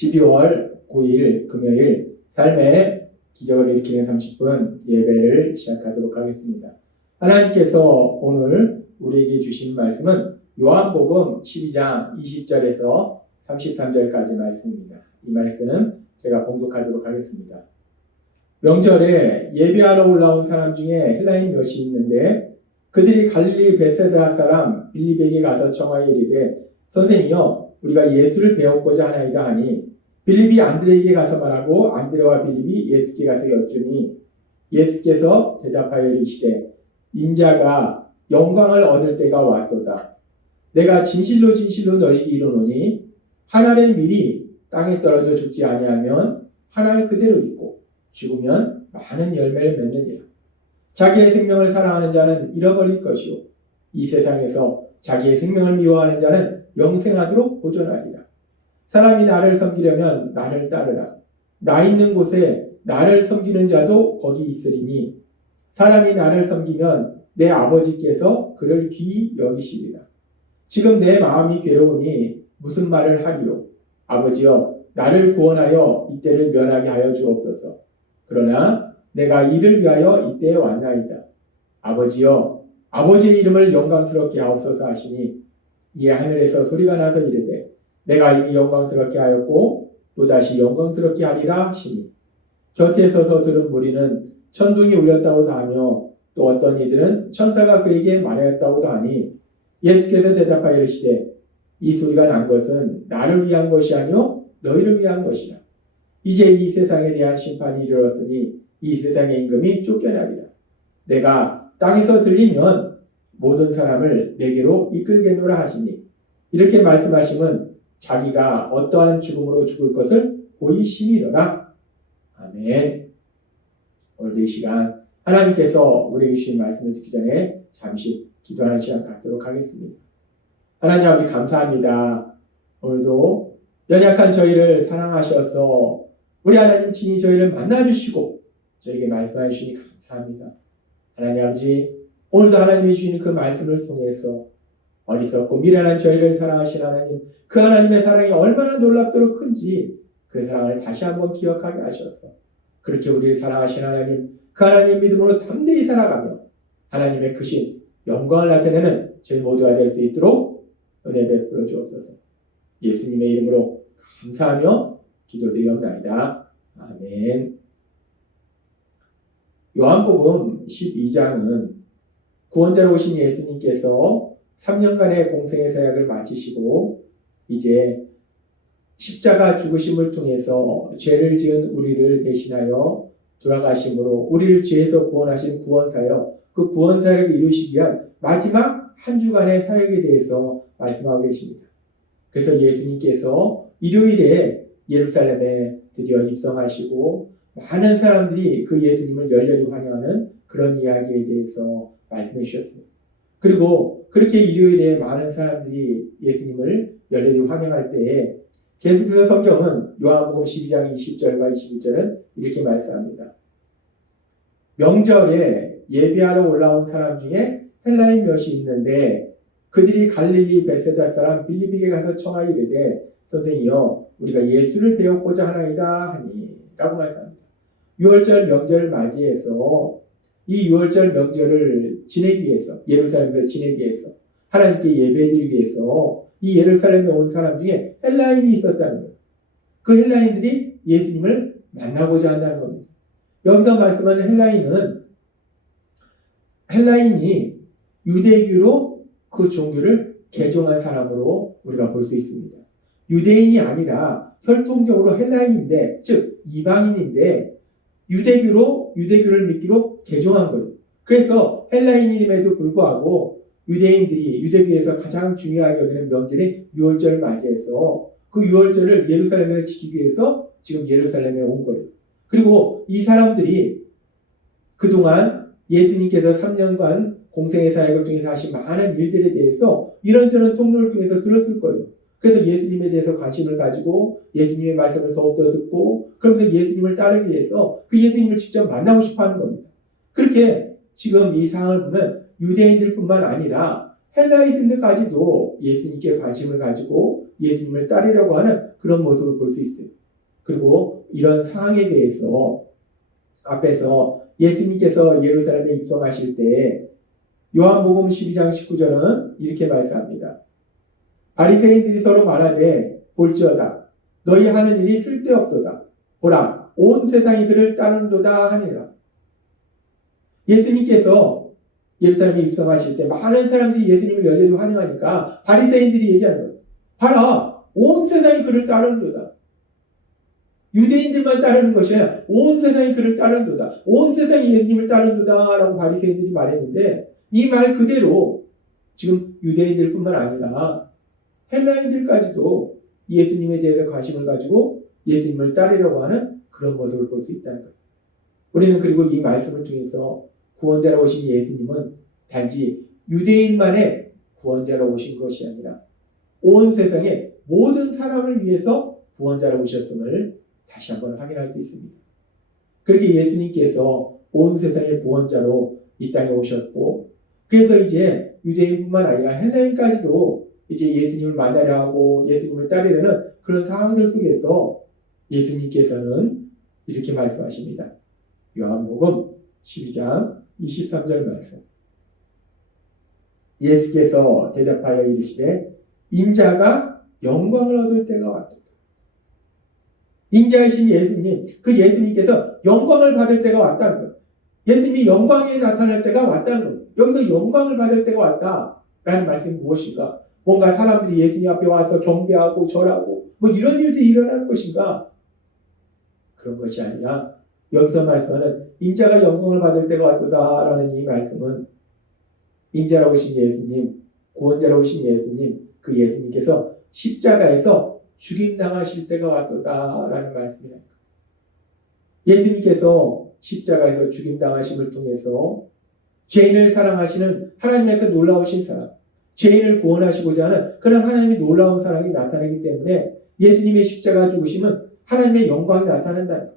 12월 9일 금요일 삶의 기적을 일으키는 30분 예배를 시작하도록 하겠습니다. 하나님께서 오늘 우리에게 주신 말씀은 요한복음 12장 20절에서 33절까지 말씀입니다. 이 말씀 제가 봉독하도록 하겠습니다. 명절에 예배하러 올라온 사람 중에 헬라인 몇이 있는데 그들이 갈릴리 벳세다 사람 빌립에게 가서 청하여 이르되 선생이여 우리가 예수를 배웠고자 하나이다 하니 빌립이 안드레에게 가서 말하고 안드레와 빌립이 예수께 가서 여쭈니 예수께서 대답하여 이르시되 인자가 영광을 얻을 때가 왔도다. 내가 진실로 진실로 너희에게 이르노니 한 알의 밀이 땅에 떨어져 죽지 아니하면 한 알 그대로 있고 죽으면 많은 열매를 맺느니라. 자기의 생명을 사랑하는 자는 잃어버릴 것이요 이 세상에서 자기의 생명을 미워하는 자는 영생하도록 보존하리라. 사람이 나를 섬기려면 나를 따르라. 나 있는 곳에 나를 섬기는 자도 거기 있으리니 사람이 나를 섬기면 내 아버지께서 그를 귀히 여기시리라. 지금 내 마음이 괴로우니 무슨 말을 하리요. 아버지여 나를 구원하여 이때를 면하게 하여 주옵소서. 그러나 내가 이를 위하여 이때에 왔나이다. 아버지여 아버지의 이름을 영광스럽게 하옵소서 하시니 이에 하늘에서 소리가 나서 이르되 내가 이미 영광스럽게 하였고 또다시 영광스럽게 하리라 하시니 곁에 서서 들은 무리는 천둥이 울렸다고도 하며 또 어떤 이들은 천사가 그에게 말하였다고도 하니 예수께서 대답하여 이르시되 이 소리가 난 것은 나를 위한 것이 아니요 너희를 위한 것이라. 이제 이 세상에 대한 심판이 이르렀으니 이 세상의 임금이 쫓겨나리라. 내가 땅에서 들리면 모든 사람을 내게로 이끌게노라 하시니 이렇게 말씀하시면 자기가 어떠한 죽음으로 죽을 것을 보이심이로라. 아멘. 오늘도 이 시간 하나님께서 우리에게 주신 말씀을 듣기 전에 잠시 기도하는 시간 갖도록 하겠습니다. 하나님 아버지 감사합니다. 오늘도 연약한 저희를 사랑하셔서 우리 하나님 친히 저희를 만나주시고 저에게 말씀해 주시니 감사합니다. 하나님 아버지 오늘도 하나님이 주시는 그 말씀을 통해서 어리석고 미련한 저희를 사랑하신 하나님, 그 하나님의 사랑이 얼마나 놀랍도록 큰지 그 사랑을 다시 한번 기억하게 하셔서 그렇게 우리를 사랑하신 하나님, 그 하나님 믿음으로 담대히 살아가며 하나님의 크신 영광을 나타내는 저희 모두가 될 수 있도록 은혜 베풀어 주옵소서. 예수님의 이름으로 감사하며 기도드리옵나이다. 아멘. 요한복음 12장은 구원자로 오신 예수님께서 3년간의 공생의 사역을 마치시고 이제 십자가 죽으심을 통해서 죄를 지은 우리를 대신하여 돌아가심으로 우리를 죄에서 구원하신 구원사역, 그 구원사역을 이루시기 위한 마지막 한 주간의 사역에 대해서 말씀하고 계십니다. 그래서 예수님께서 일요일에 예루살렘에 드디어 입성하시고 많은 사람들이 그 예수님을 열렬히 환영하는 그런 이야기에 대해서 말씀해 주셨습니다. 그리고 그렇게 일요일에 많은 사람들이 예수님을 열렬히 환영할 때에 계속해서 성경은 요한복음 12장 20절과 21절은 이렇게 말씀합니다. 명절에 예배하러 올라온 사람 중에 헬라인 몇이 있는데 그들이 갈릴리 벳세다 사람 빌립에게 가서 청하여 이르되 선생이여 우리가 예수를 배웠고자 하나이다 하니 라고 말씀합니다. 6월절 명절을 맞이해서 이 6월절 명절을 지내기 위해서 예루살렘에서 지내기 위해서 하나님께 예배드리기 위해서 이 예루살렘에 온 사람 중에 헬라인이 있었다는 거예요. 그 헬라인들이 예수님을 만나고자 한다는 겁니다. 여기서 말씀하는 헬라인이 유대교로 그 종교를 개종한 사람으로 우리가 볼 수 있습니다. 유대인이 아니라 혈통적으로 헬라인인데 즉 이방인인데 유대교를 믿기로 개종한 거예요. 그래서 헬라인임에도 불구하고 유대인들이 유대교에서 가장 중요하게 여기는 명절인 6월절을 맞이해서 그 6월절을 예루살렘에서 지키기 위해서 지금 예루살렘에 온 거예요. 그리고 이 사람들이 그동안 예수님께서 3년간 공생의 사역을 통해서 하신 많은 일들에 대해서 이런저런 통로를 통해서 들었을 거예요. 그래서 예수님에 대해서 관심을 가지고 예수님의 말씀을 더욱더 듣고 그러면서 예수님을 따르기 위해서 그 예수님을 직접 만나고 싶어 하는 겁니다. 그렇게 지금 이 상황을 보면 유대인들뿐만 아니라 헬라인들까지도 예수님께 관심을 가지고 예수님을 따르려고 하는 그런 모습을 볼 수 있어요. 그리고 이런 상황에 대해서 앞에서 예수님께서 예루살렘에 입성하실 때 요한복음 12장 19절은 이렇게 말씀합니다. 바리새인들이 서로 말하되 볼지어다 너희 하는 일이 쓸데없도다. 보라 온 세상이 그를 따르는도다 하니라. 예수님께서 예루살렘에 입성하실 때 많은 사람들이 예수님을 열렬히 환영하니까 바리새인들이 얘기하는 거예요. 봐라 온 세상이 그를 따르는도다. 유대인들만 따르는 것이 아니라 온 세상이 그를 따르는도다. 온 세상이 예수님을 따르는도다 라고 바리새인들이 말했는데 이 말 그대로 지금 유대인들뿐만 아니라 헬라인들까지도 예수님에 대해서 관심을 가지고 예수님을 따르려고 하는 그런 모습을 볼 수 있다는 거예요. 우리는 그리고 이 말씀을 통해서 구원자로 오신 예수님은 단지 유대인만의 구원자로 오신 것이 아니라 온 세상의 모든 사람을 위해서 구원자로 오셨음을 다시 한번 확인할 수 있습니다. 그렇게 예수님께서 온 세상의 구원자로 이 땅에 오셨고 그래서 이제 유대인뿐만 아니라 헬라인까지도 이제 예수님을 만나려 하고 예수님을 따르려는 그런 상황들 속에서 예수님께서는 이렇게 말씀하십니다. 요한복음 12장 23절 말씀. 예수께서 대답하여 이르시되 인자가 영광을 얻을 때가 왔다. 인자이신 예수님, 그 예수님께서 영광을 받을 때가 왔다는 거예요. 예수님이 영광에 나타날 때가 왔다는 거예요. 여기서 영광을 받을 때가 왔다라는 말씀이 무엇인가? 뭔가 사람들이 예수님 앞에 와서 경배하고 절하고 뭐 이런 일들이 일어날 것인가? 그런 것이 아니라 여기서 말씀하는 인자가 영광을 받을 때가 왔도다라는 이 말씀은 인자로 오신 예수님, 구원자로 오신 예수님, 그 예수님께서 십자가에서 죽임당하실 때가 왔도다라는 말씀입니다. 예수님께서 십자가에서 죽임당하심을 통해서 죄인을 사랑하시는 하나님의 그 놀라우신 사랑, 죄인을 구원하시고자 하는 그런 하나님의 놀라운 사랑이 나타나기 때문에 예수님의 십자가 죽으심은 하나님의 영광이 나타난다는 거예요.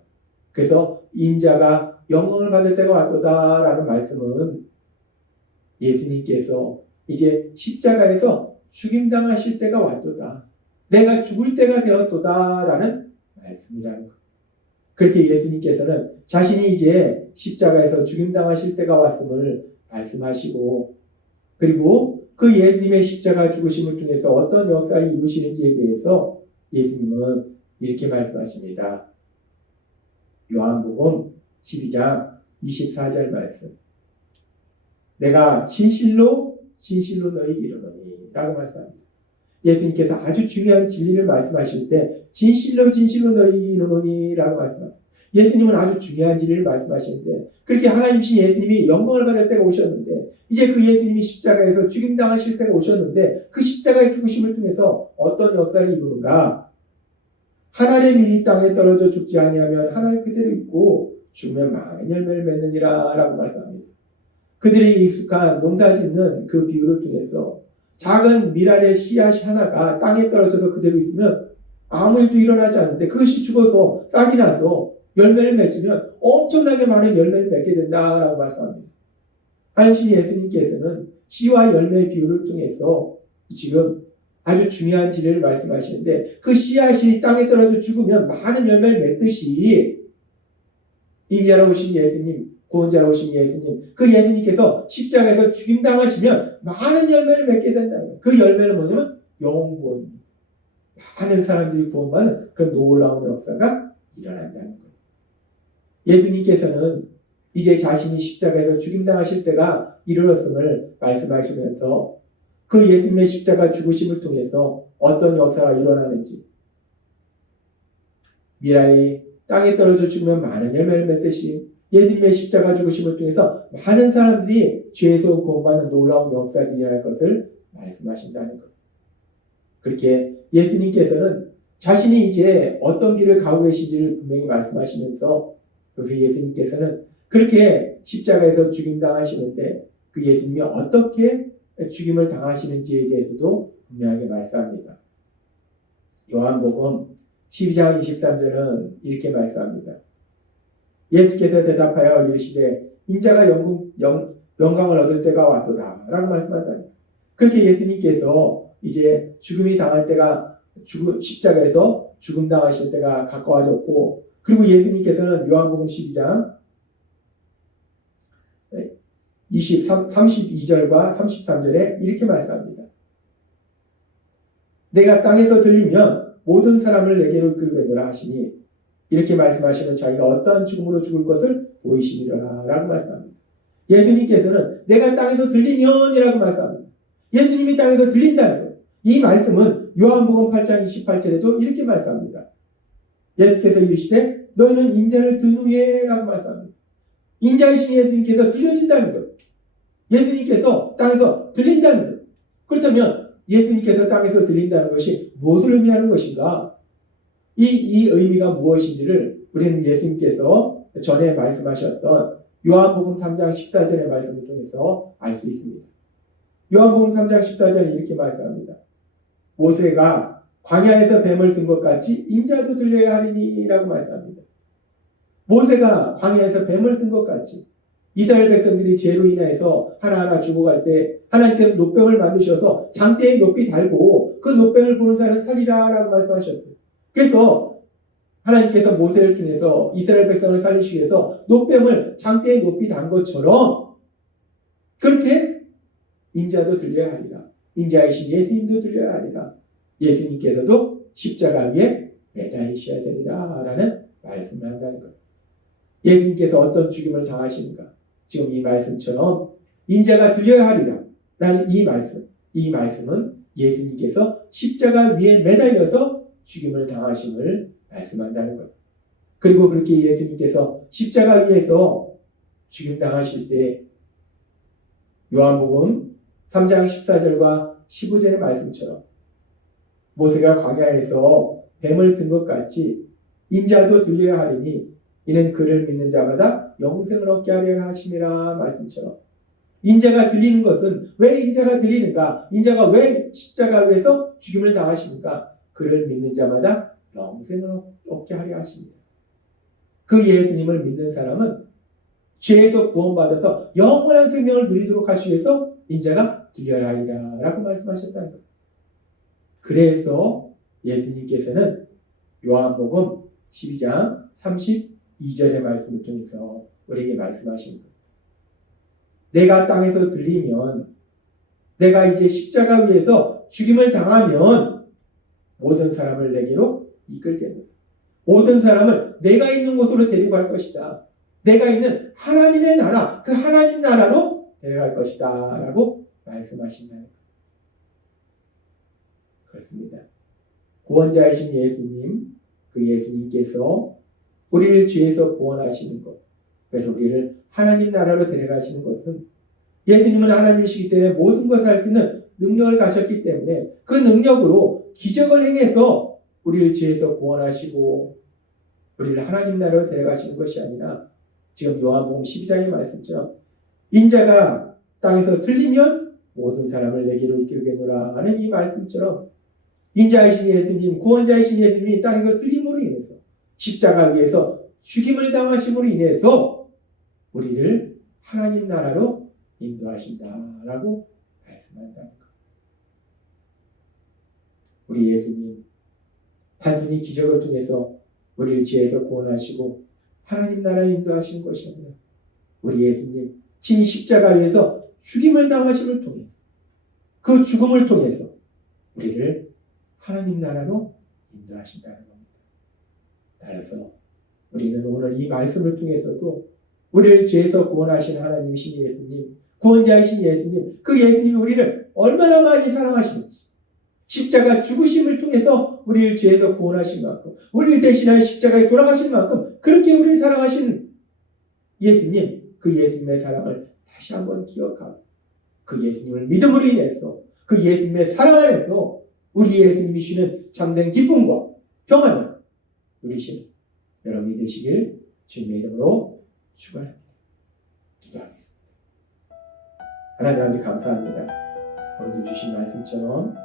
그래서 인자가 영광을 받을 때가 왔도다라는 말씀은 예수님께서 이제 십자가에서 죽임당하실 때가 왔도다. 내가 죽을 때가 되었도다라는 말씀이라는 거예요. 그렇게 예수님께서는 자신이 이제 십자가에서 죽임당하실 때가 왔음을 말씀하시고 그리고 그 예수님의 십자가 죽으심을 통해서 어떤 역사를 이루시는지에 대해서 예수님은 이렇게 말씀하십니다. 요한복음 12장 24절 말씀. 내가 진실로 진실로 너희에게 이르노니 라고 말씀합니다. 예수님께서 아주 중요한 진리를 말씀하실 때 진실로 진실로 너희에게 이르노니 라고 말씀합니다. 예수님은 아주 중요한 진리를 말씀하시는데 그렇게 하나님이신 예수님이 영광을 받을 때가 오셨는데 이제 그 예수님이 십자가에서 죽임당하실 때가 오셨는데 그 십자가의 죽으심을 통해서 어떤 역사를 이루는가? 한 알의 밀이 땅에 떨어져 죽지 아니하면 한 알 그대로 있고 죽으면 많은 열매를 맺느니라 라고 말씀합니다. 그들이 익숙한 농사 짓는 그 비유를 통해서 작은 밀알의 씨앗이 하나가 땅에 떨어져서 그대로 있으면 아무 일도 일어나지 않는데 그것이 죽어서 싹이 나서 열매를 맺으면 엄청나게 많은 열매를 맺게 된다라고 말씀합니다. 하나님 예수님께서는 씨와 열매의 비유를 통해서 지금 아주 중요한 진리를 말씀하시는데 그 씨앗이 땅에 떨어져 죽으면 많은 열매를 맺듯이 인자로 오신 예수님, 구원자로 오신 예수님, 그 예수님께서 십자가에서 죽임당하시면 많은 열매를 맺게 된다는 거예요. 그 열매는 뭐냐면 영구원입니다. 많은 사람들이 구원받는 그런 놀라운 역사가 일어난다는 거예요. 예수님께서는 이제 자신이 십자가에서 죽임당하실 때가 이르렀음을 말씀하시면서 그 예수님의 십자가 죽으심을 통해서 어떤 역사가 일어나는지 밀알이 땅에 떨어져 죽으면 많은 열매를 맺듯이 예수님의 십자가 죽으심을 통해서 많은 사람들이 죄에서 구원받는 놀라운 역사가 일어날 것을 말씀하신다는 것. 그렇게 예수님께서는 자신이 이제 어떤 길을 가고 계신지를 분명히 말씀하시면서 여기서 예수님께서는 그렇게 십자가에서 죽임당하시는데 그 예수님이 어떻게 죽임을 당하시는지에 대해서도 분명하게 말씀합니다. 요한복음 12장 23절은 이렇게 말씀합니다. 예수께서 대답하여 이르시되 인자가 영광을 얻을 때가 왔도다 라고 말씀한다. 그렇게 예수님께서 이제 죽음이 당할 때가 십자가에서 죽음당하실 때가 가까워졌고, 그리고 예수님께서는 요한복음 12장 32절과 33절에 이렇게 말씀합니다. 내가 땅에서 들리면 모든 사람을 내게로 이끌겠노라 하시니, 이렇게 말씀하시면 자기가 어떠한 죽음으로 죽을 것을 보이시리라 라고 말씀합니다. 예수님께서는 내가 땅에서 들리면이라고 말씀합니다. 예수님이 땅에서 들린다는 거예요. 이 말씀은 요한복음 8장 28절에도 이렇게 말씀합니다. 예수께서 이르시되 너희는 인자를 든 후에 라고 말씀합니다. 인자이신 예수님께서 들려진다는 거예요. 예수님께서 땅에서 들린다는 거예요. 그렇다면 예수님께서 땅에서 들린다는 것이 무엇을 의미하는 것인가? 이 의미가 무엇인지를 우리는 예수님께서 전에 말씀하셨던 요한복음 3장 14절의 말씀을 통해서 알 수 있습니다. 요한복음 3장 14절에 이렇게 말씀합니다. 모세가 광야에서 뱀을 든 것 같이 인자도 들려야 하리니 라고 말씀합니다. 모세가 광야에서 뱀을 든 것 같이 이스라엘 백성들이 죄로 인해서 하나하나 죽어갈 때 하나님께서 노병을 만드셔서 장대에 높이 달고 그 노병을 보는 사람은 살리라 라고 말씀하셨어요. 그래서 하나님께서 모세를 통해서 이스라엘 백성을 살리시기 위해서 노병을 장대에 높이 단 것처럼 그렇게 인자도 들려야 하리라. 인자이신 예수님도 들려야 하리라. 예수님께서도 십자가 위에 매달리셔야 되리라 라는 말씀을 한다는 거예요. 예수님께서 어떤 죽임을 당하시는가? 지금 이 말씀처럼 인자가 들려야 하리라 라는 이 말씀은 예수님께서 십자가 위에 매달려서 죽임을 당하심을 말씀한다는 것. 그리고 그렇게 예수님께서 십자가 위에서 죽임 당하실 때 요한복음 3장 14절과 15절의 말씀처럼 모세가 광야에서 뱀을 든 것 같이 인자도 들려야 하리니 이는 그를 믿는 자마다 영생을 얻게 하리라 하심이라 말씀처럼 인자가 들리는 것은 왜 인자가 들리는가? 인자가 왜 십자가 위에서 죽임을 당하십니까? 그를 믿는 자마다 영생을 얻게 하려 하십니다. 그 예수님을 믿는 사람은 죄에서 구원받아서 영원한 생명을 누리도록 하시기 위해서 인자가 들려야 하리라 라고 말씀하셨다는 거예요. 그래서 예수님께서는 요한복음 12장 32절의 말씀을 통해서 우리에게 말씀하신 거예요. 내가 땅에서 들리면 내가 이제 십자가 위에서 죽임을 당하면 모든 사람을 내게로 이끌겠노라. 모든 사람을 내가 있는 곳으로 데리고 갈 것이다. 내가 있는 하나님의 나라, 그 하나님 나라로 데려갈 것이다 라고 말씀하신다는 거예요. 그렇습니다. 구원자이신 예수님, 그 예수님께서 우리를 죄에서 구원하시는 것, 그래서 우리를 하나님 나라로 데려가시는 것은 예수님은 하나님이시기 때문에 모든 것을 할 수 있는 능력을 가셨기 때문에 그 능력으로 기적을 행해서 우리를 죄에서 구원하시고 우리를 하나님 나라로 데려가시는 것이 아니라 지금 요한복음 12장의 말씀처럼 인자가 땅에서 들리면 모든 사람을 내게로 이끌겠노라 하는 이 말씀처럼 인자이신 예수님, 구원자이신 예수님이 땅에서 들림으로 인해서 십자가 위에서 죽임을 당하심으로 인해서 우리를 하나님 나라로 인도하신다라고 말씀한다는 것. 우리 예수님 단순히 기적을 통해서 우리를 죄에서 구원하시고 하나님 나라에 인도하시는 것이 아니라 우리 예수님 진 십자가 위에서 죽임을 당하심을 통해 그 죽음을 통해서 우리를 하나님 나라로 인도하신다는 겁니다. 따라서 우리는 오늘 이 말씀을 통해서도 우리를 죄에서 구원하신 하나님이신 예수님, 구원자이신 예수님, 그 예수님이 우리를 얼마나 많이 사랑하시는지, 십자가 죽으심을 통해서 우리를 죄에서 구원하신 만큼, 우리를 대신하여 십자가에 돌아가신 만큼 그렇게 우리를 사랑하신 예수님, 그 예수님의 사랑을 다시 한번 기억하고 그 예수님을 믿음으로 인해서 그 예수님의 사랑 안에서 우리 예수님이 주시는 참된 기쁨과 평안을 누리시는 여러분이 되시길 주님의 이름으로 축원합니다. 기도하겠습니다. 하나님 아버지 감사합니다. 오늘도 주신 말씀처럼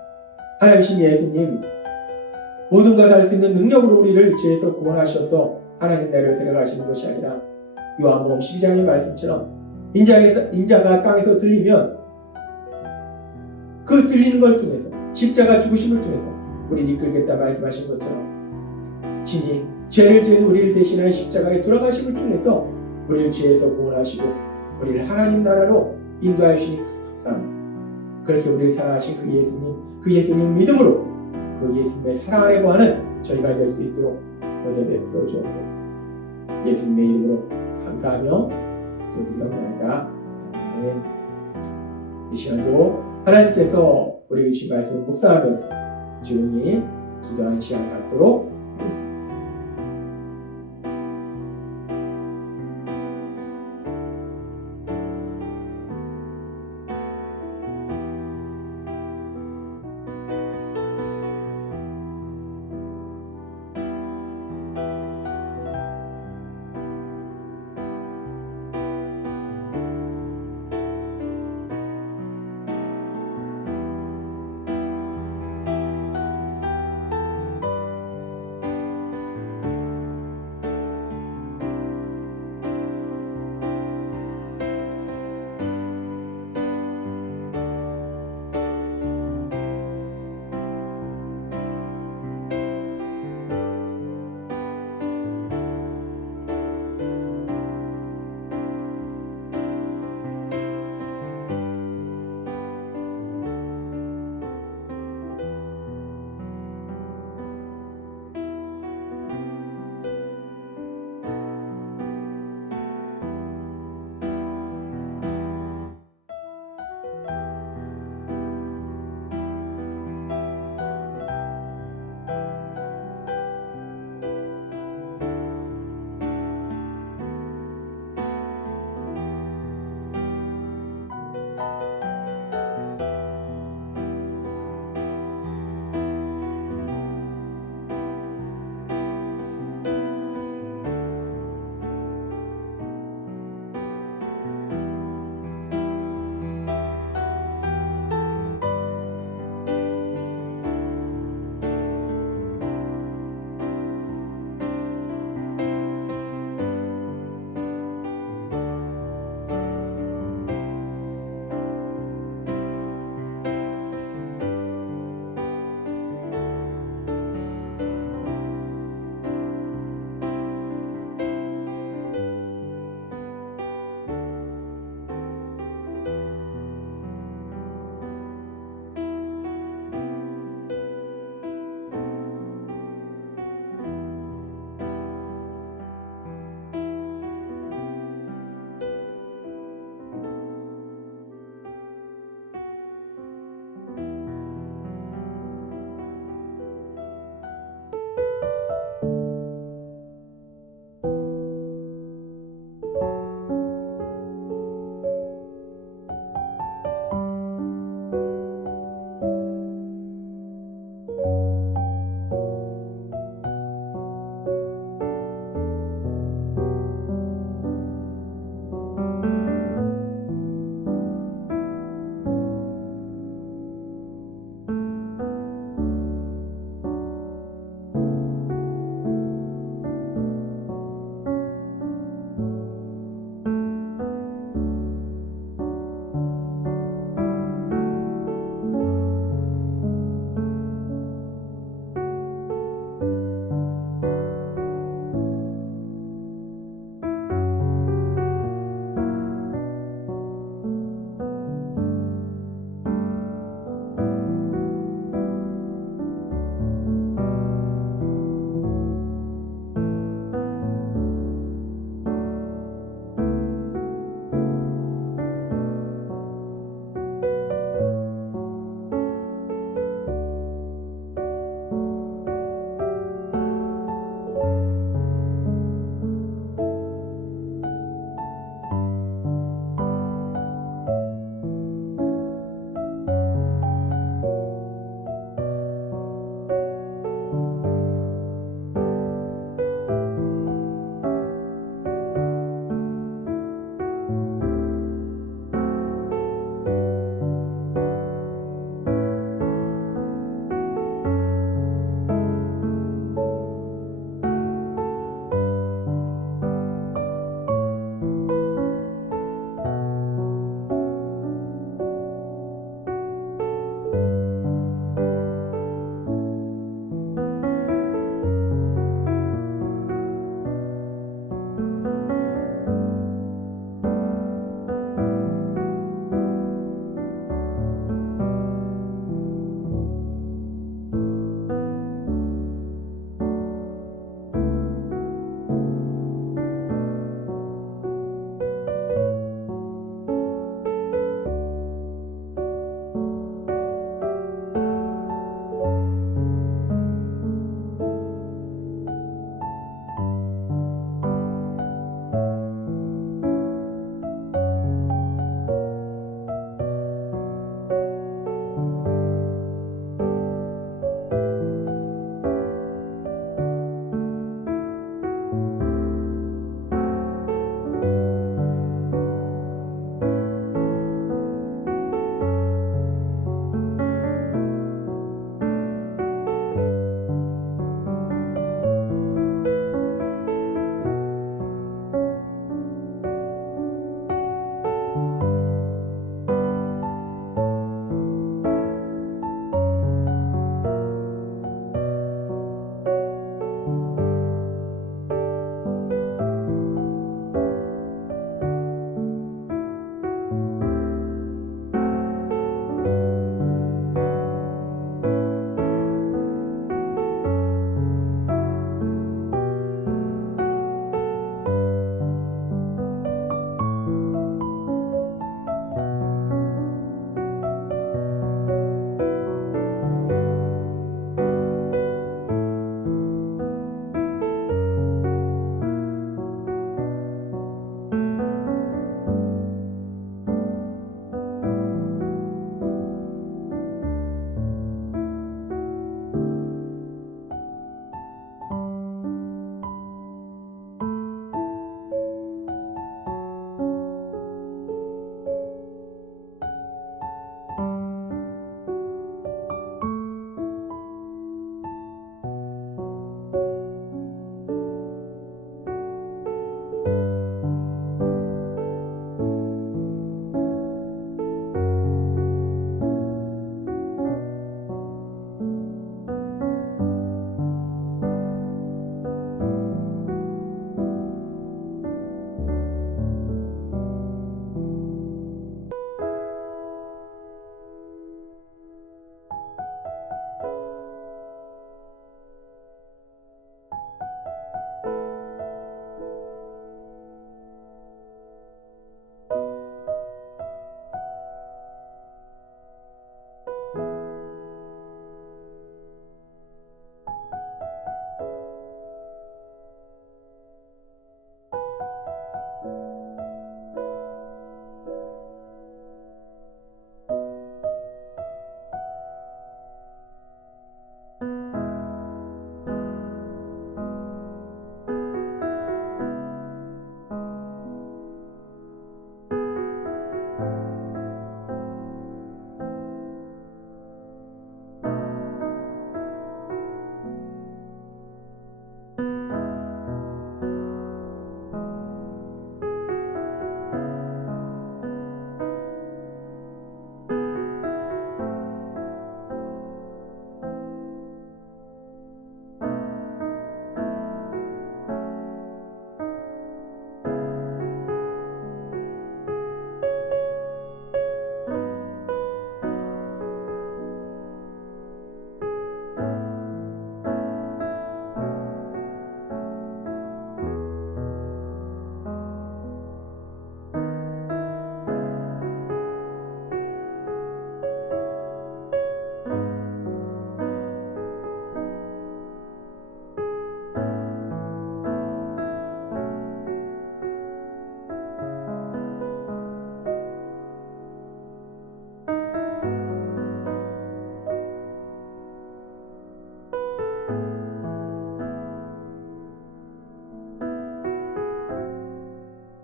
하나님이신 예수님 모든 것을 할 수 있는 능력으로 우리를 죄에서 구원하셔서 하나님 나라로 데려가시는 것이 아니라 요한복음 12장의 말씀처럼 인자가 땅에서 들리면 그 들리는 걸 통해서 십자가 죽으심을 통해서 우리를 이끌겠다 말씀하신 것처럼 친히 죄를 지은 우리를 대신하여 십자가에 돌아가심을 통해서 우리를 죄에서 구원하시고 우리를 하나님 나라로 인도하시니 감사합니다. 그렇게 우리를 사랑하신 그 예수님 믿음으로 그 예수님의 사랑 안에 거하는 저희가 될 수 있도록 은혜 베풀어 주옵소서. 예수님의 이름으로 감사하며 기도드리옵나이다. 아멘. 이 시간도 하나님께서 우리에게 주신 말씀을 묵상하면서 조용히 기도하는 시간 갖도록